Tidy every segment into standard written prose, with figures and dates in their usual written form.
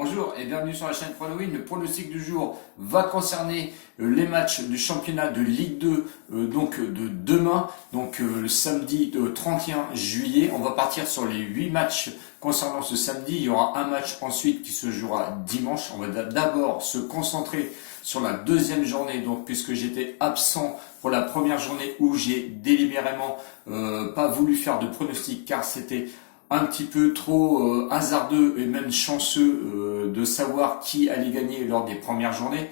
Bonjour et bienvenue sur la chaîne PronoWin. Le pronostic du jour va concerner les matchs du championnat de Ligue 2 de demain, le samedi 31 juillet. On va partir sur les 8 matchs concernant ce samedi. Il y aura un match ensuite qui se jouera dimanche. On va d'abord se concentrer sur la deuxième journée, puisque j'étais absent pour la première journée où j'ai délibérément pas voulu faire de pronostic car c'était un petit peu trop hasardeux et même chanceux de savoir qui allait gagner lors des premières journées.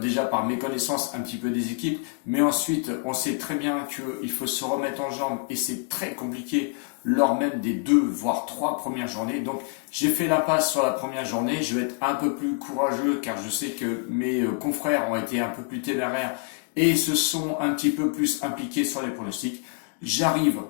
Déjà par méconnaissance un petit peu des équipes, mais ensuite on sait très bien qu'il faut se remettre en jambes et c'est très compliqué lors même des 2 voire 3 premières journées. Donc j'ai fait l'impasse sur la première journée. Je vais être un peu plus courageux car je sais que mes confrères ont été un peu plus téméraires et se sont un petit peu plus impliqués sur les pronostics. J'arrive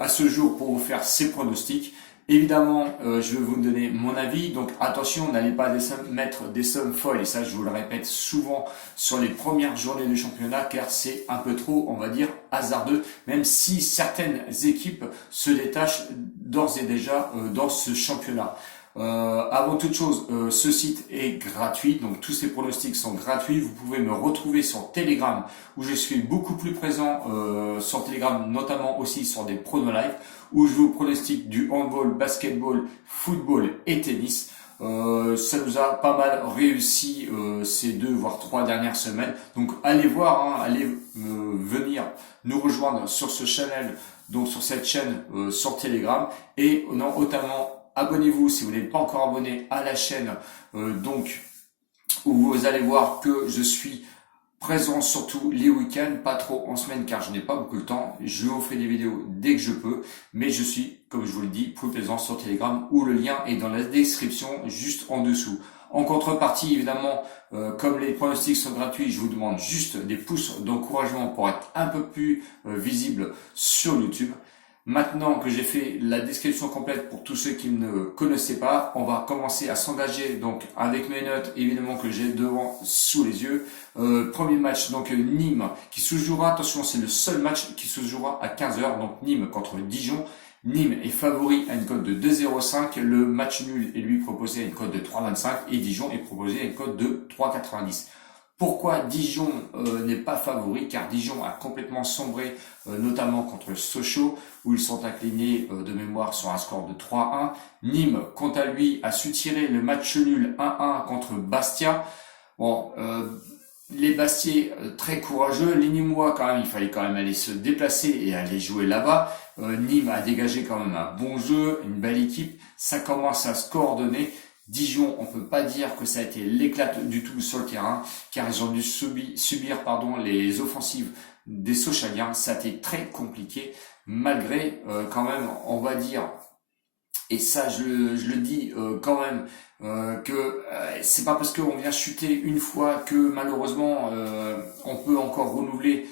à ce jour pour vous faire ces pronostics. Évidemment, je vais vous donner mon avis. Donc attention, n'allez pas mettre des sommes folles. Et ça, je vous le répète souvent sur les premières journées du championnat, car c'est un peu trop, on va dire, hasardeux. Même si certaines équipes se détachent d'ores et déjà dans ce championnat. Avant toute chose, ce site est gratuit, donc tous ces pronostics sont gratuits. Vous pouvez me retrouver sur Telegram où je suis beaucoup plus présent sur Telegram, notamment aussi sur des pronos live où je vous pronostique du handball, basketball, football et tennis. Ça nous a pas mal réussi ces 2 voire 3 dernières semaines. Donc allez voir, allez venir nous rejoindre sur ce channel, donc sur cette chaîne sur Telegram et notamment abonnez-vous si vous n'êtes pas encore abonné à la chaîne, où vous allez voir que je suis présent surtout les week-ends, pas trop en semaine car je n'ai pas beaucoup de temps. Je vous fais des vidéos dès que je peux, mais je suis, comme je vous le dis, plus présent sur Telegram où le lien est dans la description juste en dessous. En contrepartie, évidemment, comme les pronostics sont gratuits, je vous demande juste des pouces d'encouragement pour être un peu plus visible sur YouTube. Maintenant que j'ai fait la description complète pour tous ceux qui ne connaissaient pas, on va commencer à s'engager donc avec mes notes évidemment que j'ai devant sous les yeux. Premier match donc Nîmes qui se jouera, attention c'est le seul match qui se jouera à 15h, donc Nîmes contre Dijon. Nîmes est favori à une cote de 2,05, le match nul est lui proposé à une cote de 3,25 et Dijon est proposé à une cote de 3,90. Pourquoi Dijon n'est pas favori? Car Dijon a complètement sombré, notamment contre Sochaux, où ils sont inclinés de mémoire sur un score de 3-1. Nîmes, quant à lui, a su tirer le match nul 1-1 contre Bastia. Bon, les Bastiais très courageux, les Nîmois quand même, il fallait quand même aller se déplacer et aller jouer là-bas. Nîmes a dégagé quand même un bon jeu, une belle équipe, ça commence à se coordonner. Dijon, on peut pas dire que ça a été l'éclate du tout sur le terrain, car ils ont dû subir les offensives des Sochaliens. Ça a été très compliqué, malgré quand même, on va dire, et ça je le dis quand même, que c'est pas parce qu'on vient chuter une fois que malheureusement on peut encore renouveler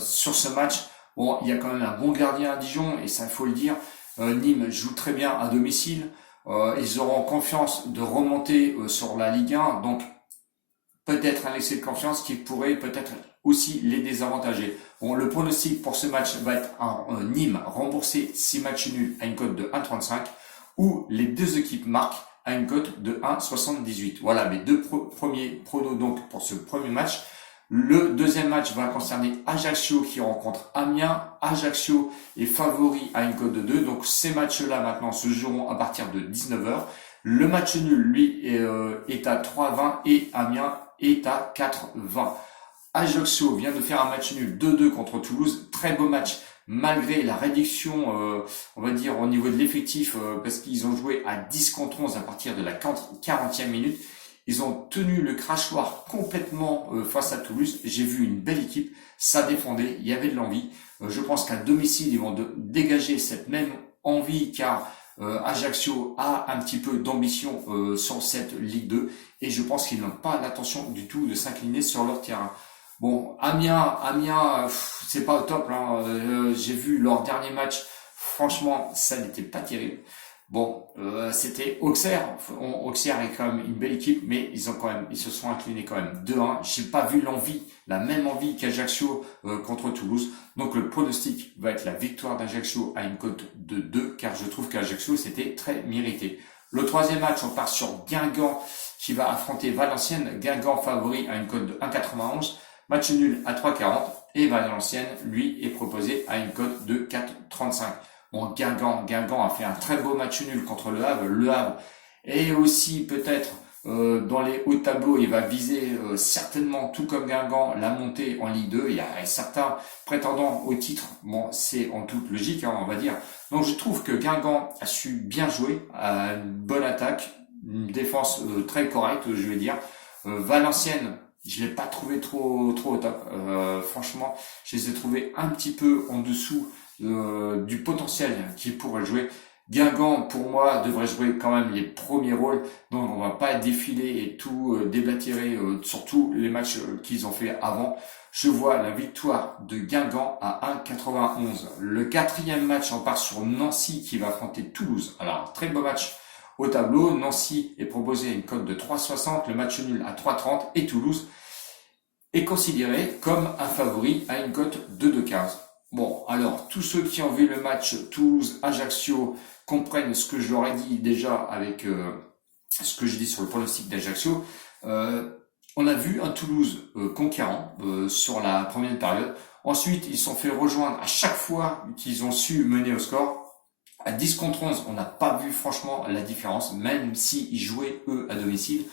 sur ce match. Bon, il y a quand même un bon gardien à Dijon, et ça il faut le dire. Nîmes joue très bien à domicile. Ils auront confiance de remonter sur la Ligue 1, donc peut-être un excès de confiance qui pourrait peut-être aussi les désavantager. Bon, le pronostic pour ce match va être Nîmes rembourser 6 matchs nuls à une cote de 1,35 ou les 2 équipes marquent à une cote de 1,78. Voilà mes 2 premiers pronos donc pour ce premier match. Le deuxième match va concerner Ajaccio qui rencontre Amiens. Ajaccio est favori à une cote de 2. Donc ces matchs-là maintenant se joueront à partir de 19h. Le match nul, lui, est à 3,20 et Amiens est à 4,20. Ajaccio vient de faire un match nul 2-2 contre Toulouse. Très beau match malgré la réduction, on va dire, au niveau de l'effectif, parce qu'ils ont joué à 10 contre 11 à partir de la 40e minute. Ils ont tenu le crachoir complètement face à Toulouse. J'ai vu une belle équipe, ça défendait, il y avait de l'envie. Je pense qu'à domicile, ils vont dégager cette même envie car Ajaccio a un petit peu d'ambition sur cette Ligue 2 et je pense qu'ils n'ont pas l'intention du tout de s'incliner sur leur terrain. Bon, Amiens, c'est pas au top. J'ai vu leur dernier match, franchement, ça n'était pas terrible. Bon, c'était Auxerre. Auxerre est quand même une belle équipe, mais ils se sont inclinés quand même 2-1. J'ai pas vu la même envie qu'Ajaccio contre Toulouse. Donc le pronostic va être la victoire d'Ajaccio à une cote de 2, car je trouve qu'Ajaccio c'était très mérité. Le troisième match, on part sur Guingamp qui va affronter Valenciennes. Guingamp favori à une cote de 1,91. Match nul à 3,40. Et Valenciennes, lui, est proposé à une cote de 4,35. Bon, Guingamp a fait un très beau match nul contre Le Havre. Le Havre est aussi peut-être dans les hauts tableaux. Il va viser certainement, tout comme Guingamp, la montée en Ligue 2. Il y a certains prétendants au titre. Bon, c'est en toute logique, hein, on va dire. Donc je trouve que Guingamp a su bien jouer, a une bonne attaque, une défense très correcte, je vais dire. Valenciennes, je l'ai pas trouvé trop au top. Franchement, je les ai trouvés un petit peu en dessous du potentiel qu'ils pourraient jouer. Guingamp, pour moi, devrait jouer quand même les premiers rôles. Donc, on va pas défiler et tout déblatérer sur tous les matchs qu'ils ont fait avant. Je vois la victoire de Guingamp à 1,91. Le quatrième match, on part sur Nancy qui va affronter Toulouse. Alors, très beau match au tableau. Nancy est proposé à une cote de 3,60, le match nul à 3,30 et Toulouse est considéré comme un favori à une cote de 2,15. Bon, alors, tous ceux qui ont vu le match Toulouse-Ajaccio comprennent ce que je leur ai dit déjà avec ce que j'ai dit sur le pronostic d'Ajaccio. On a vu un Toulouse conquérant sur la première période. Ensuite, ils se sont fait rejoindre à chaque fois qu'ils ont su mener au score. À 10 contre 11, on n'a pas vu franchement la différence, même s'ils jouaient eux à domicile.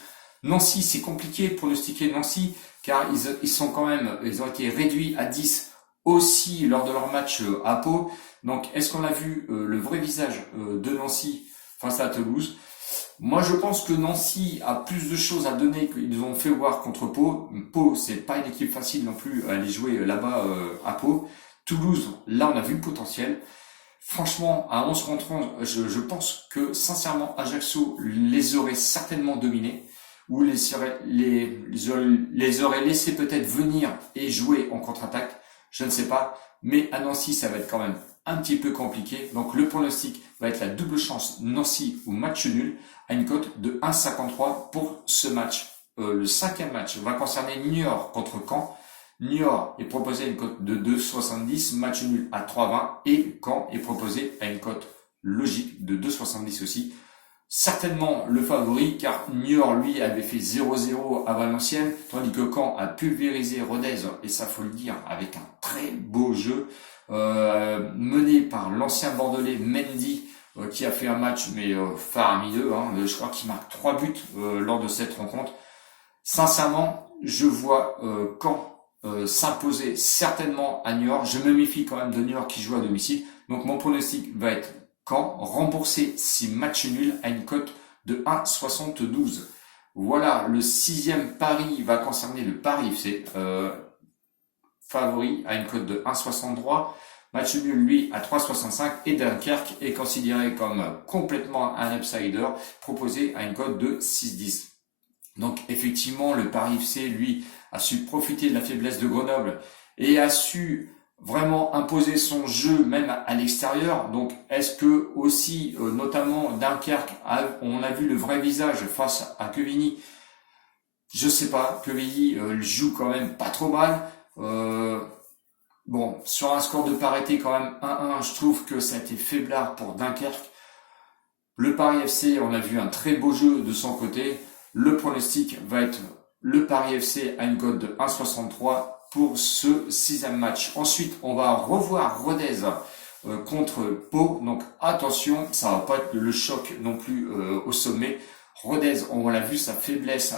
Nancy, c'est compliqué de pronostiquer Nancy, car ils ont été réduits à 10 aussi lors de leur match à Pau. Donc, est-ce qu'on a vu le vrai visage de Nancy face à Toulouse? Moi, je pense que Nancy a plus de choses à donner qu'ils ont fait voir contre Pau. Pau, c'est pas une équipe facile non plus à aller jouer là-bas à Pau. Toulouse, là, on a vu le potentiel. Franchement, à 11 contre 11, je pense que sincèrement, Ajaccio les aurait certainement dominés ou les aurait laissé peut-être venir et jouer en contre-attaque. Je ne sais pas, mais à Nancy, ça va être quand même un petit peu compliqué. Donc le pronostic va être la double chance Nancy ou match nul à une cote de 1,53 pour ce match. Le cinquième match va concerner Niort contre Caen. Niort est proposé à une cote de 2,70, match nul à 3,20 et Caen est proposé à une cote logique de 2,70 aussi. Certainement le favori car Niort lui avait fait 0-0 à Valenciennes tandis que Caen a pulvérisé Rodez et ça faut le dire avec un très beau jeu mené par l'ancien bordelais Mendy qui a fait un match mais faramineux, hein. Je crois qu'il marque 3 buts lors de cette rencontre. Sincèrement, je vois Caen s'imposer certainement à Niort. Je me méfie quand même de Niort qui joue à domicile. Donc mon pronostic va être Caen remboursé si match nul à une cote de 1,72. Voilà, le sixième pari va concerner le Paris FC. Favori à une cote de 1,63. Match nul, lui, à 3,65. Et Dunkerque est considéré comme complètement un outsider, proposé à une cote de 6,10. Donc, effectivement, le Paris FC, lui, a su profiter de la faiblesse de Grenoble et a su vraiment imposer son jeu même à l'extérieur. Donc, est-ce que aussi, notamment Dunkerque, on a vu le vrai visage face à Quevilly? Je sais pas. Quevilly joue quand même pas trop mal. Bon, sur un score de parité quand même 1-1, je trouve que ça a été faiblard pour Dunkerque. Le Paris FC, on a vu un très beau jeu de son côté. Le pronostic va être le Paris FC à une cote de 1,63 pour ce sixième match. Ensuite, on va revoir Rodez contre Pau. Donc attention, ça va pas être le choc non plus au sommet. Rodez, on l'a vu sa faiblesse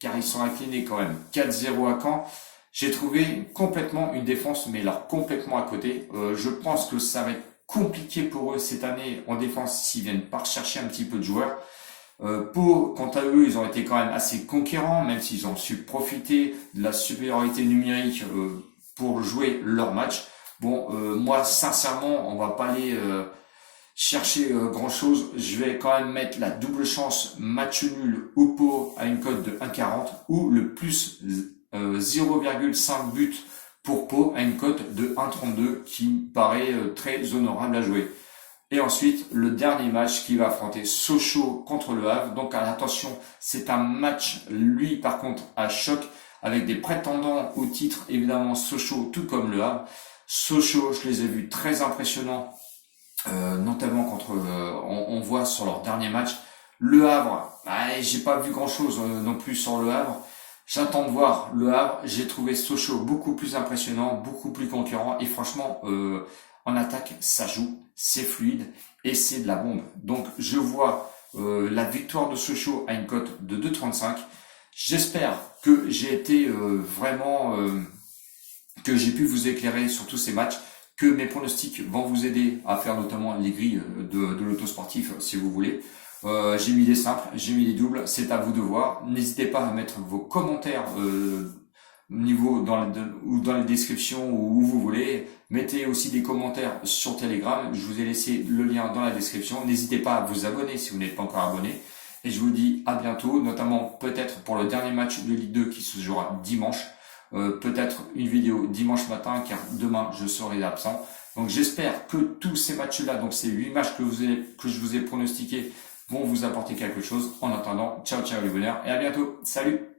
car ils sont inclinés quand même 4-0 à Caen. J'ai trouvé complètement une défense, mais là complètement à côté. Je pense que ça va être compliqué pour eux cette année en défense s'ils viennent pas chercher un petit peu de joueurs. Pau, quant à eux, ils ont été quand même assez conquérants, même s'ils ont su profiter de la supériorité numérique pour jouer leur match. Bon, moi, sincèrement, on va pas aller chercher grand chose. Je vais quand même mettre la double chance match nul au Pau à une cote de 1,40 ou le plus 0,5 but pour Pau à une cote de 1,32 qui me paraît très honorable à jouer. Et ensuite, le dernier match qui va affronter Sochaux contre Le Havre. Donc attention, c'est un match, lui par contre, à choc, avec des prétendants au titre, évidemment Sochaux, tout comme Le Havre. Sochaux, je les ai vus très impressionnants, notamment contre, on voit sur leur dernier match, Le Havre, j'ai pas vu grand chose non plus sur le Havre. J'attends de voir le Havre. J'ai trouvé Sochaux beaucoup plus impressionnant, beaucoup plus concurrent. Et franchement, en attaque, ça joue, c'est fluide et c'est de la bombe. Donc je vois la victoire de Sochaux à une cote de 2,35. J'espère que j'ai été vraiment, que j'ai pu vous éclairer sur tous ces matchs, que mes pronostics vont vous aider à faire notamment les grilles de l'auto sportif si vous voulez. J'ai mis des simples, j'ai mis des doubles, c'est à vous de voir. N'hésitez pas à mettre vos commentaires ou dans les descriptions ou où vous voulez. Mettez aussi des commentaires sur Telegram. Je vous ai laissé le lien dans la description. N'hésitez pas à vous abonner si vous n'êtes pas encore abonné. Et je vous dis à bientôt, notamment peut-être pour le dernier match de Ligue 2 qui se jouera dimanche. Peut-être une vidéo dimanche matin car demain je serai absent. Donc j'espère que tous ces matchs-là, donc ces 8 matchs que je vous ai pronostiqués, vont vous apporter quelque chose. En attendant, ciao ciao les bonheurs et à bientôt. Salut!